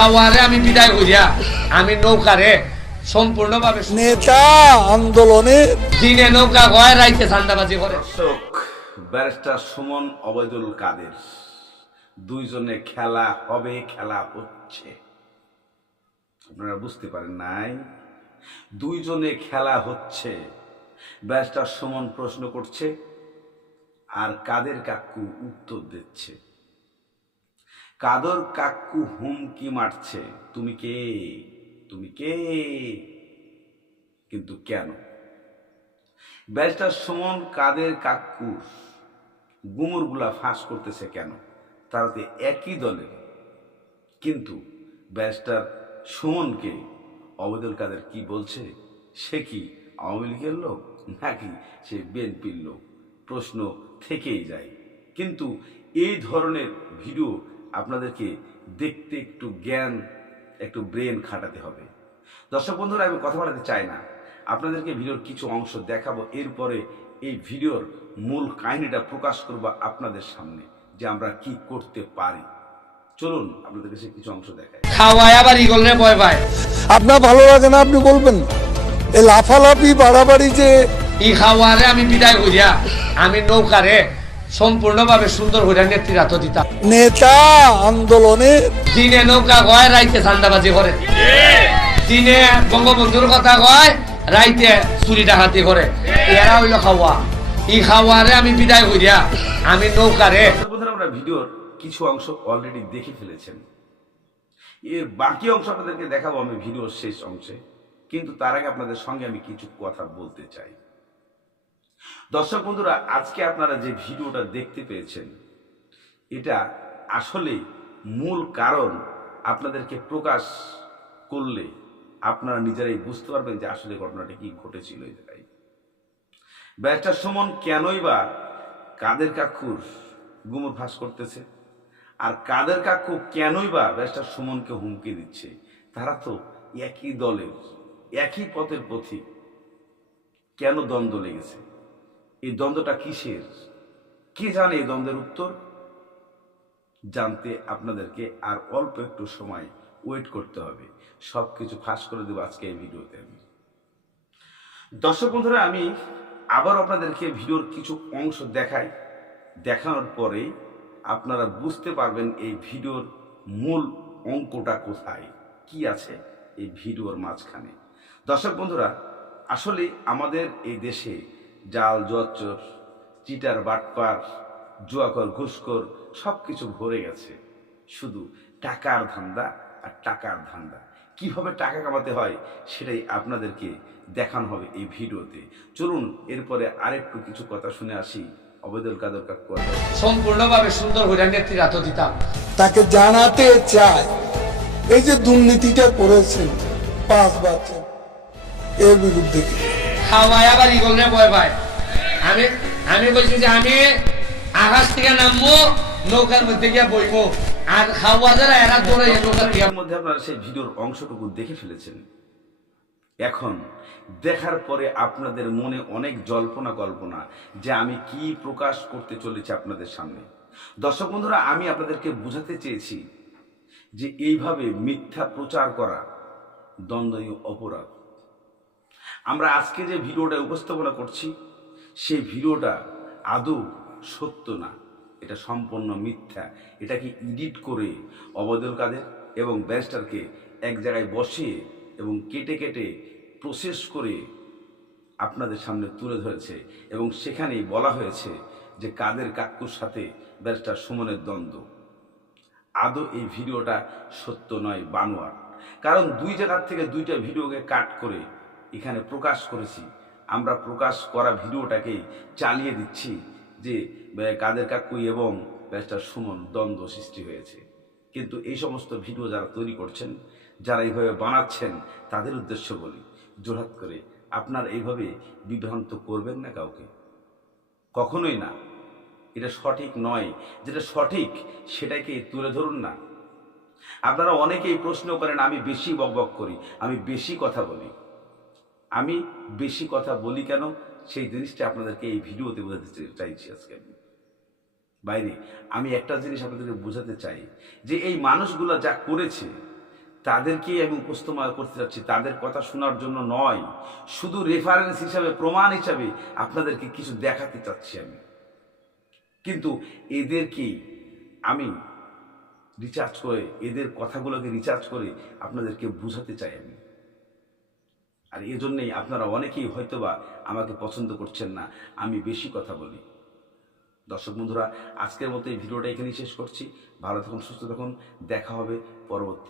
খাওয়ারে আমি বিদায় করিয়া আমি নৌকারে সম্পূর্ণভাবে নেতা আন্দোলনের দিনে নৌকা গয় রাইতে ঠান্ডাবাজি করে। ব্যারিস্টার সুমন অবৈদুল কাদের দুইজনে খেলা হবে খেলা হচ্ছে। আপনারা বুঝতে পারেন নাই? দুইজনে খেলা হচ্ছে। ব্যারিস্টার সুমন প্রশ্ন করছে আর কাদের কাকু উত্তর দিচ্ছে? কাদর কাকু হুমকি মারছে। তুমি কে? তুমি কে? কিন্তু কেন? ব্যারিস্টার সুমন কাদের কাকুর গুমরগুলা ফাঁস করতেছে কেন? তারা তো একই দলের। কিন্তু ব্যারিস্টার সুমনকে অবদুল কাদের কি বলছে? সে কি আওয়ামী লীগের লোক? নাকি সে বিএনপির লোক? প্রশ্ন থেকেই যায়। কিন্তু এই ধরনের ভিডিও আপনাদেরকে দেখতে একটু জ্ঞান একটু ব্রেন খাটাতে হবে। দর্শক বন্ধুরা আমি কথা বলাতে চাই না। আপনাদেরকে ভিডিওর কিছু অংশ দেখাবো এরপরে এই ভিডিওর মূল কাহিনীটা প্রকাশ করব আপনাদের সামনে যে আমরা কি করতে পারি। চলুন আপনাদেরকে সে কিছু অংশ দেখাই। খাওয়ায় আবার ইগলরে ভয় পায়। আপনার ভালো লাগে না আপনি বলবেন? এই লাফালাফি বাড়াবাড়ি যে ই খাওয়ারে আমি বিদায় করিয়া আমি নৌকারে সম্পূর্ণভাবে সুন্দর হইয়া নেতৃত্ব দিতাম নেতা আন্দোলনের দিনে নৌকা গয় রাইতে ঠান্ডাবাজি করে। দিনে বঙ্গবন্ধুর কথা কয় রাইতে চুরি ডাকাতি করে। এরা হইল খাওয়া। ই খাওয়ারে আমি বিদায় করিয়া আমি নৌকারে আমরা ভিডিওর কিছু অংশ অলরেডি দেখে ফেলেছেন। এর বাকি অংশ আপনাদেরকে দেখাবো আমি ভিডিওর শেষ অংশে। কিন্তু তার আগে আপনাদের সঙ্গে আমি কিছু কথা বলতে চাই। দর্শক বন্ধুরা, আজকে আপনারা যে ভিডিওটা দেখতে পেয়েছেন, এটা আসলে মূল কারণ আপনাদেরকে প্রকাশ করলে আপনারা নিজেরাই বুঝতে পারবেন যে আসলে ঘটনাটা কি ঘটেছিল এই জায়গায়। ব্যারিস্টার সুমন, কেনই বা কাদের কাকুর গুমর ফাঁস করতেছে? আর কাদের কাকু কেনই বা ব্যারিস্টার সুমনকে হুমকি দিচ্ছে? তারা তো একই দলের, একই পথের পথিক। কেন দ্বন্দ্ব লেগেছে? এই দ্বন্দ্বটা কিসের? কে জানে এই দ্বন্দ্বের উত্তর? জানতে আপনাদেরকে আর অল্প একটু সময় ওয়েট করতে হবে। সব কিছু ফাঁস করে দেবো আজকে এই ভিডিওতে আমি। দর্শক বন্ধুরা, আমি আবার আপনাদেরকে ভিডিওর কিছু অংশ দেখাই। দেখানোর পরে আপনারা বুঝতে পারবেন এই ভিডিওর মূল অঙ্কটা কোথায়, কি আছে এই ভিডিওর মাঝখানে। দর্শক বন্ধুরা, আসলে আমাদের এই দেশে জাল জচ্চর চিটার বাটপার জুয়াকর ঘুষকর সব কিছু ভরে গেছে। শুধু টাকার ধান্দা আর টাকার ধান্দা। কীভাবে টাকা কামাতে হয় সেটাই আপনাদেরকে দেখানো হবে এই ভিডিওতে। চলুন এরপরে আরেকটু কিছু কথা শুনে আসি। অবেদুল কাদের কাকু সম্পূর্ণভাবে সুন্দর হইয়া নেতৃত্ব দিতাম তাকে জানাতে চায় এই যে দুর্নীতিটা করেছেন পাঁচ বছর এর বিরুদ্ধে কি? খাওয়ায় আবার ইগলরে ভয় পায় আমি আমি বলছি যে আমি আকাশ থেকে নামবো, নৌকার মধ্যে গিয়া বইবো। আর খাওয়া যারা, এরা দৌড়ে নৌকার মধ্যে আপনারা সেই ভিডিওর অংশটুকু দেখে ফেলেছেন। এখন দেখার পরে আপনাদের মনে অনেক জল্পনা কল্পনা যে আমি কি প্রকাশ করতে চলেছি আপনাদের সামনে। দর্শক বন্ধুরা, আমি আপনাদেরকে বোঝাতে চেয়েছি যে এইভাবে মিথ্যা প্রচার করা দ্বন্দ্বনীয় অপরাধ। আমরা আজকে যে ভিডিওটা উপস্থাপনা করছি, সেই ভিডিওটা আদৌ সত্য না। এটা সম্পূর্ণ মিথ্যা। এটাকে এডিট করে অবদল কাদের এবং ব্যারিস্টারকে এক জায়গায় বসিয়ে এবং কেটে কেটে প্রসেস করে আপনাদের সামনে তুলে ধরেছে এবং সেখানেই বলা হয়েছে যে কাদের কাকুর সাথে ব্যারিস্টার সুমনের দ্বন্দ্ব। আদৌ এই ভিডিওটা সত্য নয় বানোয়ার কারণ দুই জায়গার থেকে দুইটা ভিডিওকে কাট করে এখানে প্রকাশ করেছি। আমরা প্রকাশ করা ভিডিওটাকে চালিয়ে দিচ্ছি যে কাদের কাকুই এবং ব্যারিস্টার সুমন দ্বন্দ্ব সৃষ্টি হয়েছে। কিন্তু এই সমস্ত ভিডিও যারা তৈরি করছেন, যারা এইভাবে বানাচ্ছেন, তাদের উদ্দেশ্য বলি জোরহাত করে আপনার এইভাবে বিভ্রান্ত করবেন না কাউকে। কখনোই না। এটা সঠিক নয়। যেটা সঠিক, সেটাকে তুলে ধরুন না। আপনারা অনেকেই প্রশ্ন করেন, আমি বেশি বকবক করি, আমি বেশি কথা বলি। আমি বেশি কথা বলি কেন? সেই জিনিসটা আপনাদেরকে এই ভিডিওতে বোঝাতে চাইছি আজকে আমি। বাইরে, আমি একটা জিনিস আপনাদেরকে বোঝাতে চাই যে এই মানুষগুলো যা করেছে, তাদেরকেই আমি উপস্থাপন করতে চাচ্ছি। তাদের কথা শোনার জন্য নয়, শুধু রেফারেন্স হিসাবে, প্রমাণ হিসাবে আপনাদেরকে কিছু দেখাতে চাচ্ছি আমি। কিন্তু এদেরকে আমি রিচার্জ করে, এদের কথাগুলোকে রিচার্জ করে আপনাদেরকে বুঝাতে চাই আমি। আর এজন্যই আপনারা অনেকেই হয়তোবা আমাকে পছন্দ করছেন না। আমি বেশি কথা বলি। দর্শক বন্ধুরা, আজকের মতো এই ভিডিওটা এখানেই শেষ করছি। ভালো থাকুন, সুস্থ থাকুন। দেখা হবে পরবর্তী